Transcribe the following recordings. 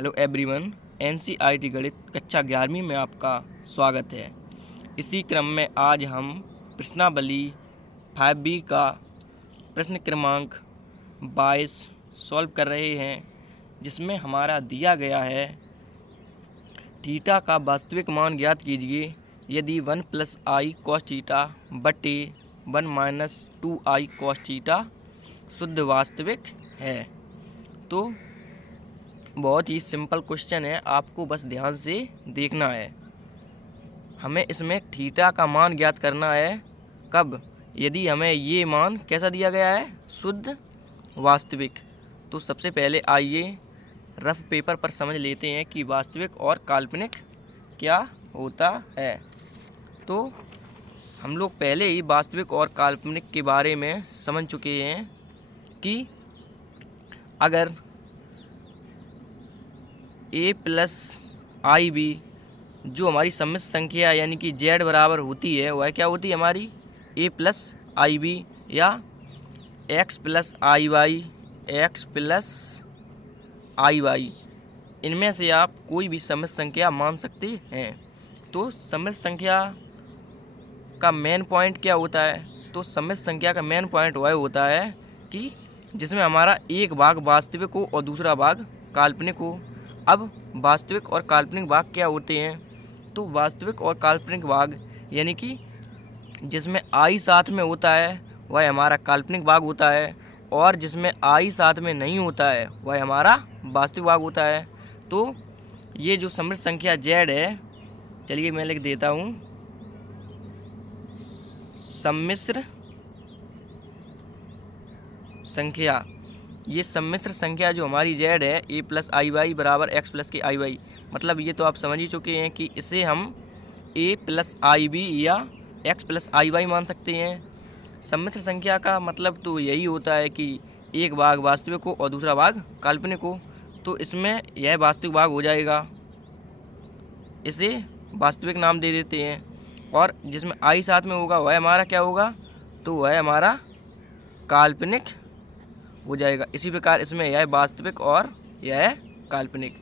Hello everyone, NCERT गणित कक्षा 11वीं में आपका स्वागत है। इसी क्रम में आज हम प्रश्नावली 5B का प्रश्न क्रमांक 22 सॉल्व कर रहे हैं, जिसमें हमारा दिया गया है थीटा का वास्तविक मान ज्ञात कीजिए यदि 1 + i cos थीटा बटे 1 - 2i cos थीटा शुद्ध वास्तविक है। तो बहुत ही सिंपल क्वेश्चन है, आपको बस ध्यान से देखना है। हमें इसमें थीटा का मान ज्ञात करना है कब, यदि हमें ये मान कैसा दिया गया है, शुद्ध वास्तविक। तो सबसे पहले आइए रफ पेपर पर समझ लेते हैं कि वास्तविक और काल्पनिक क्या होता है। तो हम लोग पहले ही वास्तविक और काल्पनिक के बारे में समझ चुके हैं कि अगर a + IB जो हमारी सम्मिश्र संख्या यानी कि z बराबर होती है, वह क्या होती है हमारी a + IB या x + IY, इनमें से आप कोई भी सम्मिश्र संख्या मान सकते हैं। तो सम्मिश्र संख्या का मेन पॉइंट क्या होता है? तो सम्मिश्र संख्या का मेन पॉइंट वह होता है कि जिसमें हमारा एक भाग वास्तविक हो और दूसरा भाग काल्पनिक हो। अब वास्तविक और काल्पनिक भाग क्या होते हैं? तो वास्तविक और काल्पनिक भाग यानी कि जिसमें आई साथ में होता है वह हमारा काल्पनिक भाग होता है, और जिसमें आई साथ में नहीं होता है वह हमारा वास्तविक भाग होता है। तो ये जो सम्मिश्र संख्या z है, चलिए मैं लिख देता हूँ, सम्मिश्र संख्या, ये सम्मिश्र संख्या जो हमारी z है a + IY बराबर x + के IY, मतलब ये तो आप समझ ही चुके हैं कि इसे हम a + IB या x + IY मान सकते हैं। सम्मिश्र संख्या का मतलब तो यही होता है कि एक भाग वास्तविक हो और दूसरा भाग काल्पनिक हो। तो इसमें यह वास्तविक भाग हो जाएगा, इसे वास्तविक नाम दे देते हैं, और जिसमें आई साथ में होगा वह हमारा क्या होगा, तो वह हमारा काल्पनिक हो जाएगा। इसी प्रकार इसमें यह वास्तविक और यह काल्पनिक।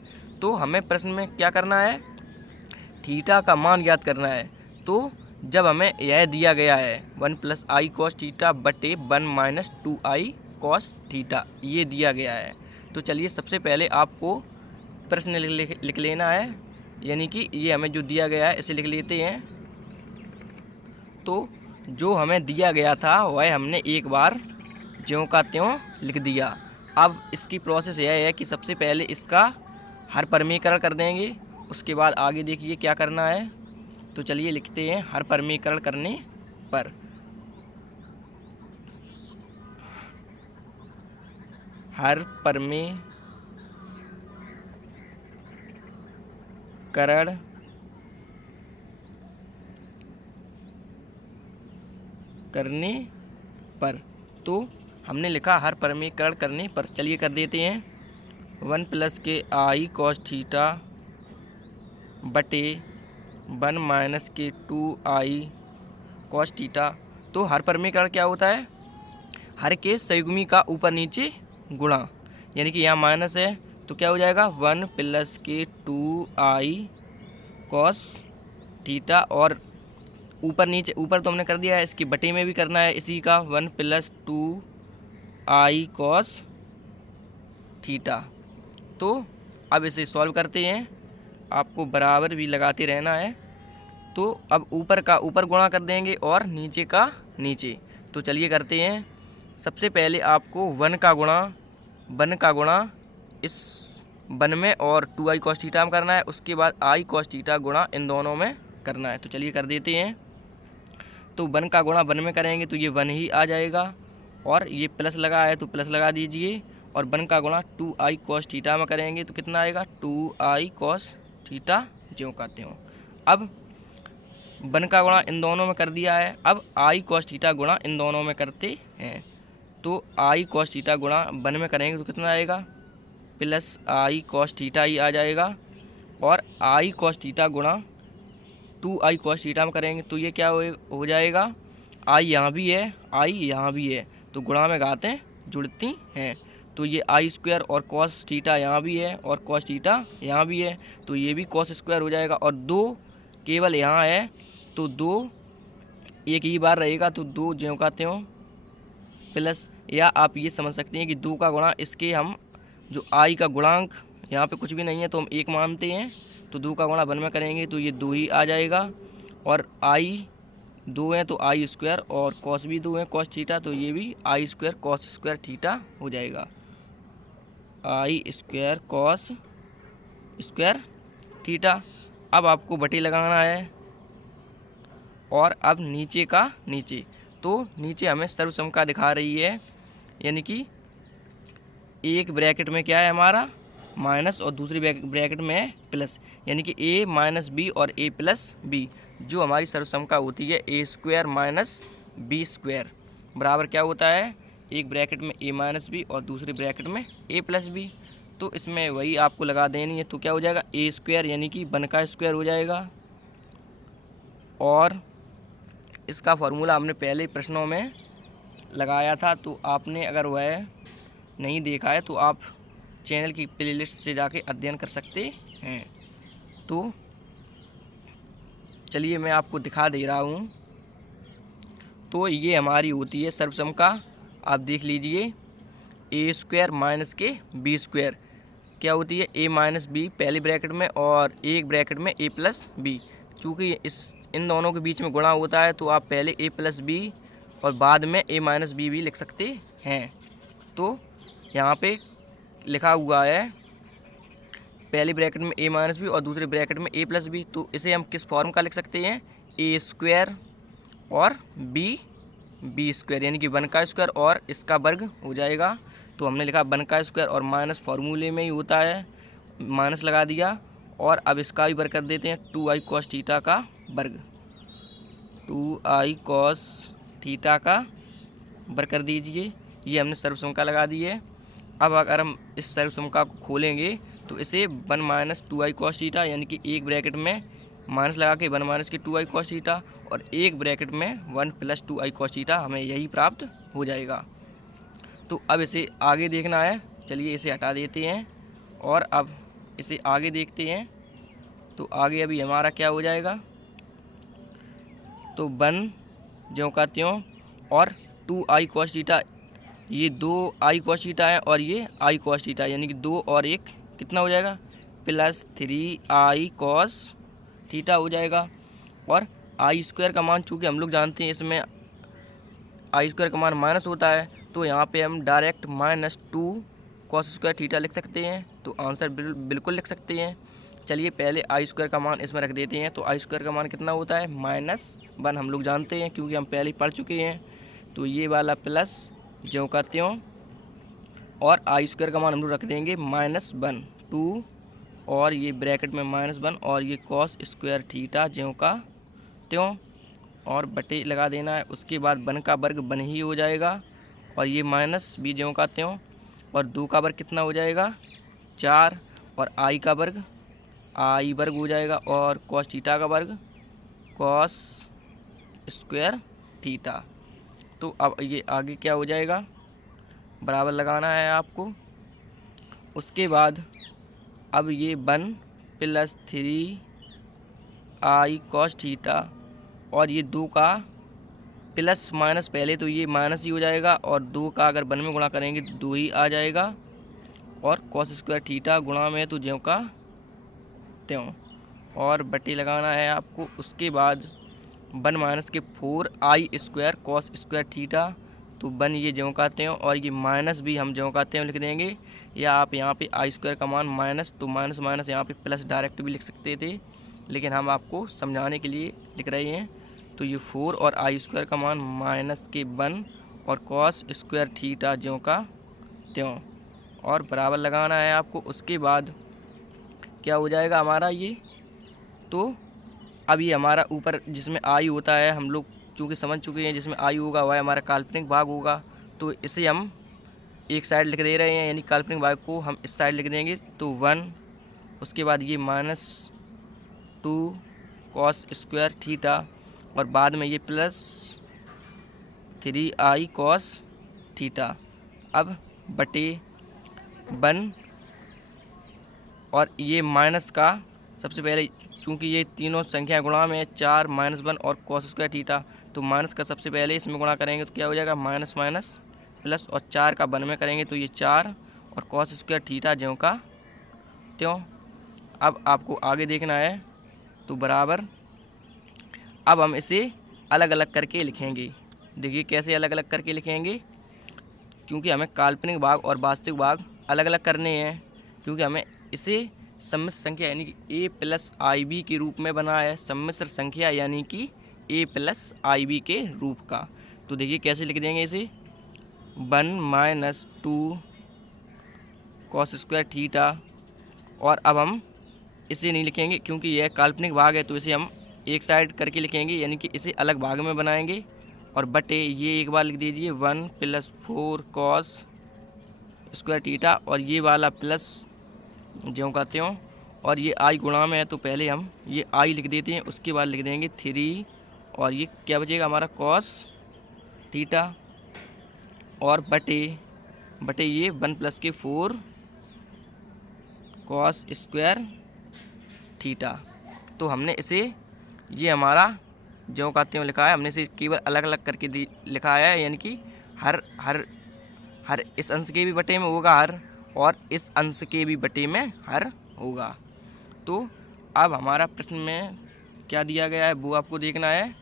तो हमें प्रश्न में क्या करना है, थीटा का मान ज्ञात करना है। तो जब हमें यह दिया गया है 1 + i cos थीटा बटे 1 - 2i cos थीटा, ये दिया गया है। तो चलिए सबसे पहले आपको प्रश्न लिख लेना है, यानी कि ये हमें जो दिया गया है इसे लिख लेते हैं। तो जो हमें दिया गया था वह हमने एक बार ज्यों का त्यों लिख दिया। अब इसकी प्रोसेस यह है कि सबसे पहले इसका हर परमीकरण कर देंगे, उसके बाद आगे देखिए क्या करना है। तो चलिए लिखते हैं, हर परमीकरण करने पर हर परमीकरण करने पर, तो हमने लिखा हर परमीकरण करने पर। चलिए कर देते हैं, 1 + के i cos थीटा बटे 1 - के 2i cos थीटा। तो हर परमीकरण क्या होता है, हर के संयुग्मी का ऊपर नीचे गुणा, यानी कि यहाँ माइनस है तो क्या हो जाएगा 1 + के 2i cos थीटा, और ऊपर नीचे, ऊपर तो हमने कर दिया है, इसकी बटे में भी करना है इसी का 1 + 2i cos थीटा। तो अब इसे सॉल्व करते हैं, आपको बराबर भी लगाते रहना है। तो अब ऊपर का ऊपर गुणा कर देंगे और नीचे का नीचे। तो चलिए करते हैं, सबसे पहले आपको 1 का गुणा इस 1 में और 2i cos थीटा में करना है, उसके बाद i cos थीटा गुणा इन दोनों में करना है। तो चलिए कर देते हैं। तो 1 का गुणा 1 में करेंगे तो ये 1 ही आ जाएगा, और ये प्लस लगा है तो प्लस लगा दीजिए, और 1 का गुणा 2i cos थीटा में करेंगे तो कितना आएगा 2i cos थीटा ज्यों का त्यों। अब 1 का गुणा इन दोनों में कर दिया है, अब i cos थीटा गुणा इन दोनों में करते हैं। तो i cos थीटा गुणा 1 में करेंगे तो कितना आएगा +i cos थीटा ही आ जाएगा, और i cos थीटा गुणा 2i cos थीटा में करेंगे तो ये क्या हो जाएगा, i यहाँ भी है, i यहाँ भी है, तो गुणा में घातें जुड़ती हैं। तो ये आई स्क्वायर और कॉस थीटा यहाँ भी है और कॉस थीटा यहाँ भी है, तो ये भी कॉस स्क्वायर हो जाएगा। और 2 केवल यहाँ है, तो 2 एक ही बार रहेगा, तो 2 ज्यों का त्यों प्लस, या आप ये समझ सकते हैं कि 2 का गुणा, इसके हम जो आई का गुणांक यहाँ पे कुछ भी नहीं है तो हम 1 मानते हैं, तो 2 का गुणा 1 में करेंगे तो ये 2 ही आ जाएगा। और आई 2 है तो आई स्क्वायर, और कॉस भी 2 है कॉस थीटा, तो ये भी आई स्क्वायर कॉस स्क्वायर थीटा हो जाएगा। आई स्क्वायर कॉस स्क्वायर थीटा। अब आपको बटे लगाना है, और अब नीचे का नीचे, तो नीचे हमें सर्वसमका दिखा रही है, यानी कि एक ब्रैकेट में क्या है हमारा माइनस और दूसरी ब्रैकेट में है प्लस, यानी कि a माइनस बी और a प्लस बी, जो हमारी सर्वसमका होती है a square minus B square बराबर क्या होता है, एक ब्रैकेट में a माइनस बी और दूसरी ब्रैकेट में a प्लस बी। तो इसमें वही आपको लगा देनी है, तो क्या हो जाएगा a स्क्वायर यानी कि 1 का स्क्वायर हो जाएगा। और इसका फार्मूला हमने पहले प्रश्नों में लगाया था, तो आपने अगर वह नहीं देखा है तो आप चैनल की प्लेलिस्ट से जाके अध्ययन कर सकते हैं। तो चलिए मैं आपको दिखा दे रहा हूँ। तो ये हमारी होती है सर्वसमका, आप देख लीजिए, ए स्क्वायर माइनस के बी स्क्वायर क्या होती है, ए माइनस बी पहली ब्रैकेट में और एक ब्रैकेट में ए प्लस बी। चूँकि इन दोनों के बीच में गुणा होता है, तो आप पहले ए प्लस बी और बाद में ए माइनस बी भी लिख सकते हैं। तो यहाँ पे लिखा हुआ है पहली ब्रैकेट में ए माइनस बी और दूसरे ब्रैकेट में ए प्लस बी, तो इसे हम किस फॉर्म का लिख सकते हैं, ए स्क्वायर और बी स्क्वायर, यानी कि 1 का स्क्वायर और इसका वर्ग हो जाएगा। तो हमने लिखा 1 का स्क्वायर और माइनस फार्मूले में ही होता है, माइनस लगा दिया। और अब इसका भी वर्ग कर देते हैं, 2i cos थीटा का वर्ग, 2i cos थीटा का वर्ग कर दीजिए। ये हमने सर्वसमका लगा दी है। अब अगर हम इस सर्वसमका को खोलेंगे तो इसे 1 माइनस 2i cos थीटा, यानी कि एक ब्रैकेट में माइनस लगा के 1 माइनस के 2i cos थीटा और एक ब्रैकेट में 1 प्लस 2i cos थीटा, हमें यही प्राप्त हो जाएगा। तो अब इसे आगे देखना है, चलिए इसे हटा देते हैं और अब इसे आगे देखते हैं। तो आगे अभी हमारा क्या हो जाएगा, तो 1 ज्यों का त्यों और 2i cos थीटा, ये 2i cos थीटा है और ये i cos थीटा, यानी कि 2 और 1 कितना हो जाएगा, प्लस 3i cos थीटा हो जाएगा। और आई स्क्वायर का मान चूँकि हम लोग जानते हैं इसमें आई स्क्वायर का मान माइनस होता है, तो यहाँ पे हम डायरेक्ट -2 cos स्क्वायर थीटा लिख सकते हैं। तो आंसर बिल्कुल लिख सकते हैं। चलिए पहले आई स्क्वायर का मान इसमें रख देते हैं। तो आई स्क्वायर का मान कितना होता है, -1 हम लोग जानते हैं क्योंकि हम पहले पढ़ चुके हैं। तो ये वाला प्लस ज्यों का त्यों, और आई स्क्वायर का मान हम लोग रख देंगे -1 2, और ये ब्रैकेट में -1 और ये cos स्क्वायर थीटा ज्यों का त्यों, और बटे लगा देना है। उसके बाद 1 का वर्ग 1 ही हो जाएगा, और ये माइनस भी ज्यों का त्यों, और 2 का वर्ग कितना हो जाएगा 4, और आई का वर्ग आई वर्ग हो जाएगा, और cos थीटा का वर्ग cos स्क्वायर थीटा। तो अब ये आगे क्या हो जाएगा, बराबर लगाना है आपको। उसके बाद अब ये 1 प्लस 3i cos थीटा, और ये 2 का प्लस माइनस, पहले तो ये माइनस ही हो जाएगा, और 2 का अगर 1 में गुणा करेंगे तो 2 ही आ जाएगा, और cos स्क्वायर थीटा गुणा में तो ज्यों का त्यों, और बटे लगाना है आपको। उसके बाद 1 माइनस के 4i square cos square theta, तो 1 ये ज्यों का त्यों, और ये माइनस भी हम ज्यों का त्यों लिख देंगे, या आप यहाँ पे आई स्क्वायर का मान माइनस, तो माइनस माइनस यहाँ पे प्लस डायरेक्ट भी लिख सकते थे, लेकिन हम आपको समझाने के लिए लिख रहे हैं। तो ये 4 और आई स्क्वायर का मान -1 और cos स्क्वायर थीटा ज्यों का त्यों, और बराबर लगाना है आपको। उसके बाद क्या हो जाएगा हमारा ये, तो अब ये हमारा ऊपर जिसमें आई होता है, हम लोग चूँकि समझ चुके हैं जिसमें आई होगा वह हमारा काल्पनिक भाग होगा, तो इसे हम एक साइड लिख दे रहे हैं, यानी काल्पनिक भाग को हम इस साइड लिख देंगे, तो 1, उसके बाद ये -2 cos स्क्वायर थीटा, और बाद में ये प्लस 3i cos थीटा। अब बटे 1 और ये माइनस का सबसे पहले, चूँकि ये तीनों संख्या गुणा में 4 -1 और कॉस स्क्वायर थीटा, तो माइनस का सबसे पहले इसमें गुणा करेंगे तो क्या हो जाएगा माइनस माइनस प्लस, और 4 का 1 में करेंगे तो ये 4 और कॉस स्क्वायर थीटा ज्यों का त्यों। अब आपको आगे देखना है तो बराबर, अब हम इसे अलग अलग करके लिखेंगे। देखिए कैसे अलग अलग करके लिखेंगे, क्योंकि हमें काल्पनिक भाग और वास्तविक भाग अलग अलग करने हैं, क्योंकि हमें इसे सम्मिश्र संख्या यानी कि a प्लस आई बी के रूप में बना है, सम्मिश्र संख्या यानी कि a प्लस आई बी के रूप का। तो देखिए कैसे लिख देंगे इसे, 1 - 2 कॉस स्क्वायर थीटा, और अब हम इसे नहीं लिखेंगे क्योंकि यह काल्पनिक भाग है, तो इसे हम एक साइड करके लिखेंगे यानी कि इसे अलग भाग में बनाएंगे, और बटे ये एक बार लिख दीजिए 1 + 4 कॉस स्क्वायर थीटा, और ये वाला प्लस ज्यों का त्यों, और ये आई गुणा में है तो पहले हम ये आई लिख देते हैं, उसके बाद लिख देंगे 3, और ये क्या बचेगा हमारा कॉस थीटा, और बटे ये 1 + 4 कॉस स्क्वायर थीटा। तो हमने इसे, ये हमारा ज्यों का त्यों लिखा है, हमने इसे केवल अलग अलग करके लिखा है, यानी कि हर हर हर इस अंश के भी बटे में होगा हर, और इस अंश के भी बटे में हर होगा। तो अब हमारा प्रश्न में क्या दिया गया है वो आपको देखना है।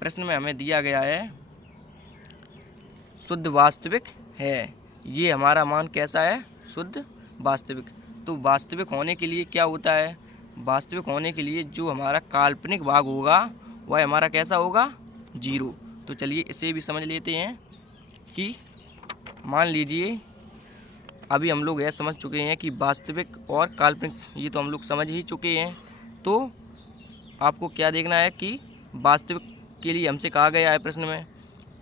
प्रश्न में हमें दिया गया है शुद्ध वास्तविक है, ये हमारा मान कैसा है, शुद्ध वास्तविक। तो वास्तविक होने के लिए क्या होता है, वास्तविक होने के लिए जो हमारा काल्पनिक भाग होगा वह हमारा कैसा होगा, 0। तो चलिए इसे भी समझ लेते हैं कि मान लीजिए अभी हम लोग यह समझ चुके हैं कि वास्तविक और काल्पनिक, ये तो हम लोग समझ ही चुके हैं। तो आपको क्या देखना है कि वास्तविक के लिए हमसे कहा गया है प्रश्न में,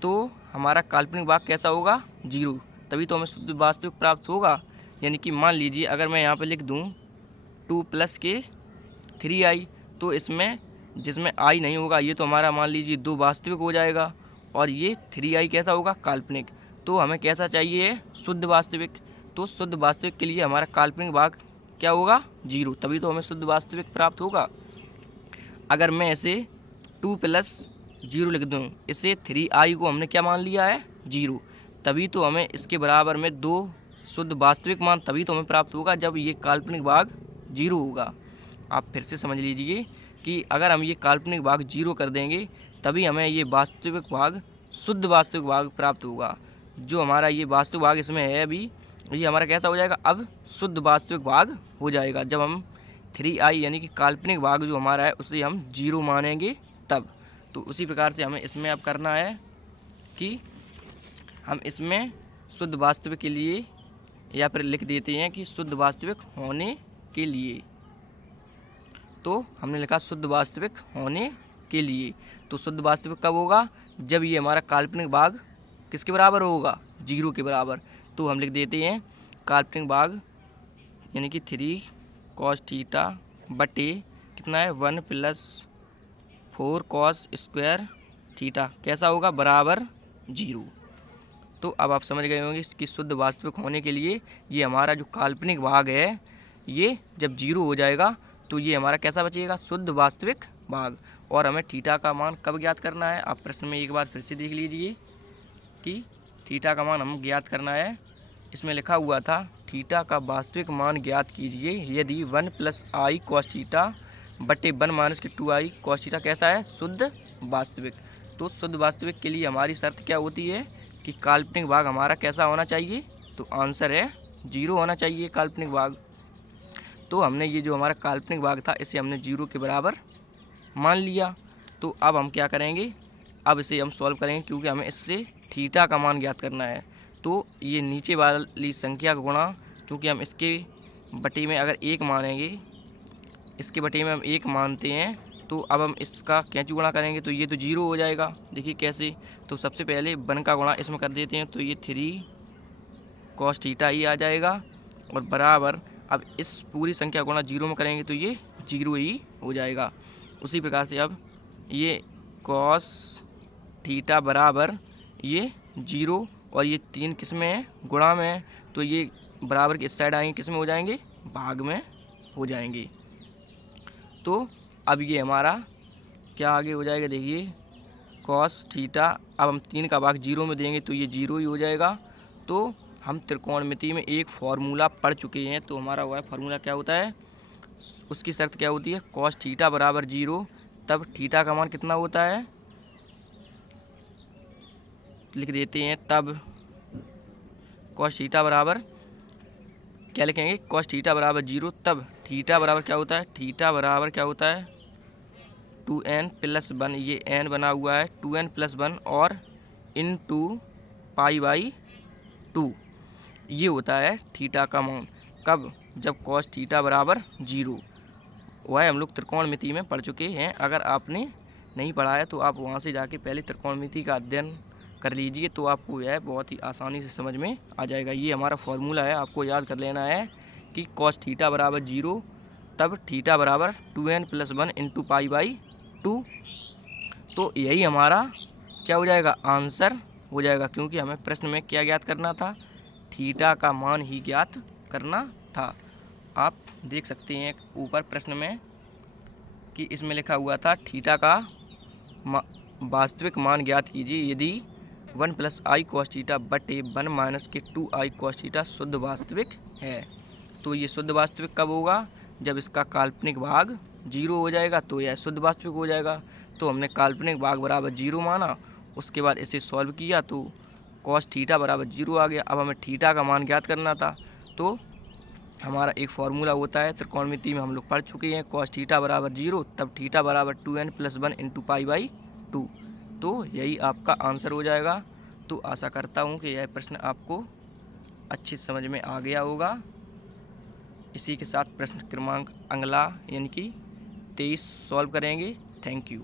तो हमारा काल्पनिक भाग कैसा होगा, 0, तभी तो हमें शुद्ध वास्तविक प्राप्त होगा। यानी कि मान लीजिए अगर मैं यहाँ पे लिख दूँ 2 + 3i, तो इसमें जिसमें i नहीं होगा ये तो हमारा मान लीजिए 2 वास्तविक हो जाएगा, और ये 3i कैसा होगा, काल्पनिक। तो हमें कैसा चाहिए, शुद्ध वास्तविक। तो शुद्ध वास्तविक के लिए हमारा काल्पनिक भाग क्या होगा, 0, तभी तो हमें शुद्ध वास्तविक प्राप्त होगा। अगर मैं इसे 2 + 0 लिख दूँ, इसे 3i को हमने क्या मान लिया है, 0, तभी तो हमें इसके बराबर में 2 शुद्ध वास्तविक मान तभी तो हमें प्राप्त होगा जब ये काल्पनिक भाग 0 होगा। आप फिर से समझ लीजिए कि अगर हम ये काल्पनिक भाग 0 कर देंगे तभी हमें ये वास्तविक भाग, शुद्ध वास्तविक भाग प्राप्त होगा। जो हमारा ये वास्तविक भाग इसमें है अभी, ये हमारा कैसा हो जाएगा, अब शुद्ध वास्तविक भाग हो जाएगा जब हम 3i यानी कि काल्पनिक भाग जो हमारा है उसे हम 0 मानेंगे तब। तो उसी प्रकार से हमें इसमें अब करना है कि हम इसमें शुद्ध वास्तविक के लिए, या फिर लिख देते हैं कि शुद्ध वास्तविक होने के लिए। तो हमने लिखा शुद्ध वास्तविक होने के लिए। तो शुद्ध वास्तविक कब होगा, जब ये हमारा काल्पनिक भाग किसके बराबर होगा, 0 के बराबर। तो हम लिख देते हैं काल्पनिक भाग यानी कि 3 cos थीटा बटे कितना है, 1 + 4 cos स्क्वायर थीटा कैसा होगा, बराबर 0। तो अब आप समझ गए होंगे कि शुद्ध वास्तविक होने के लिए ये हमारा जो काल्पनिक भाग है ये जब 0 हो जाएगा तो ये हमारा कैसा बचेगा, शुद्ध वास्तविक भाग। और हमें थीटा का मान कब ज्ञात करना है, आप प्रश्न में एक बार फिर से देख लीजिए कि थीटा का मान हम ज्ञात करना है। इसमें लिखा हुआ था थीटा का वास्तविक मान ज्ञात कीजिए यदि 1 + i cos थीटा बटे 1 - 2i cos थीटा कैसा है, शुद्ध वास्तविक। तो शुद्ध वास्तविक के लिए हमारी शर्त क्या होती है कि काल्पनिक भाग हमारा कैसा होना चाहिए, तो आंसर है 0 होना चाहिए काल्पनिक भाग। तो हमने ये जो हमारा काल्पनिक भाग था इसे हमने 0 के बराबर मान लिया। तो अब हम क्या करेंगे, अब इसे हम सॉल्व करेंगे क्योंकि हमें इससे थीटा का मान ज्ञात करना है। तो ये नीचे वाली संख्या का गुणा, क्योंकि हम इसके बटे में अगर 1 मानेंगे, इसके बटे में हम 1 मानते हैं, तो अब हम इसका कैंचू गुणा करेंगे तो ये तो 0 हो जाएगा। देखिए कैसे, तो सबसे पहले 1 का गुणा इसमें कर देते हैं तो ये 3 cos थीटा ही आ जाएगा, और बराबर अब इस पूरी संख्या गुणा 0 में करेंगे तो ये 0 ही हो जाएगा। उसी प्रकार से अब ये cos थीटा बराबर ये 0 और ये 3 किस में है, गुणा में है, तो ये बराबर की इस साइड आएंगे, किस में हो जाएंगे, भाग में हो जाएंगे। तो अब ये हमारा क्या आगे हो जाएगा, देखिए कॉस थीटा, अब हम 3 का भाग 0 में देंगे तो ये 0 ही हो जाएगा। तो हम त्रिकोणमिति में एक फार्मूला पढ़ चुके हैं, तो हमारा वह फार्मूला क्या होता है, उसकी शर्त क्या होती है, कॉस थीटा बराबर 0, तब थीटा का मान कितना होता है, लिख देते हैं, तब कॉस थीटा बराबर क्या लिखेंगे, कॉस थीटा बराबर 0, तब थीटा बराबर क्या होता है, थीटा बराबर क्या होता है 2n+1, ये n बना हुआ है 2n+1 और इनटू π/2, ये होता है थीटा का मान। कब, जब कॉस थीटा बराबर 0। वह हम लोग त्रिकोणमिति में पढ़ चुके हैं। अगर आपने नहीं पढ़ा है तो आप वहाँ से जाके पहले त्रिकोणमिति का अध्ययन कर लीजिए, तो आपको यह बहुत ही आसानी से समझ में आ जाएगा। ये हमारा फॉर्मूला है, आपको याद कर लेना है कि कॉस थीटा बराबर 0, तब थीटा बराबर 2n+1 इंटू π/2। तो यही हमारा क्या हो जाएगा, आंसर हो जाएगा, क्योंकि हमें प्रश्न में क्या ज्ञात करना था, थीटा का मान ही ज्ञात करना था। आप देख सकते हैं ऊपर प्रश्न में कि इसमें लिखा हुआ था थीटा का वास्तविक मान ज्ञात कीजिए यदि 1+i cos थीटा बटे 1 - के 2i cos थीटा शुद्ध वास्तविक है। तो ये शुद्ध वास्तविक कब होगा, जब इसका काल्पनिक भाग 0 हो जाएगा, तो यह शुद्ध वास्तविक हो जाएगा। तो हमने काल्पनिक भाग बराबर 0 माना, उसके बाद इसे सॉल्व किया तो cos थीटा बराबर 0 आ गया। अब हमें थीटा का मान ज्ञात करना था, तो हमारा एक फार्मूला होता है, त्रिकोणमिति में हम लोग पढ़ चुके हैं, cos थीटा बराबर 0, तब थीटा बराबर 2n+1 इंटू π/2। तो यही आपका आंसर हो जाएगा। तो आशा करता हूँ कि यह प्रश्न आपको अच्छी समझ में आ गया होगा। इसी के साथ प्रश्न क्रमांक अगला यानी कि 23 सॉल्व करेंगे। Thank you.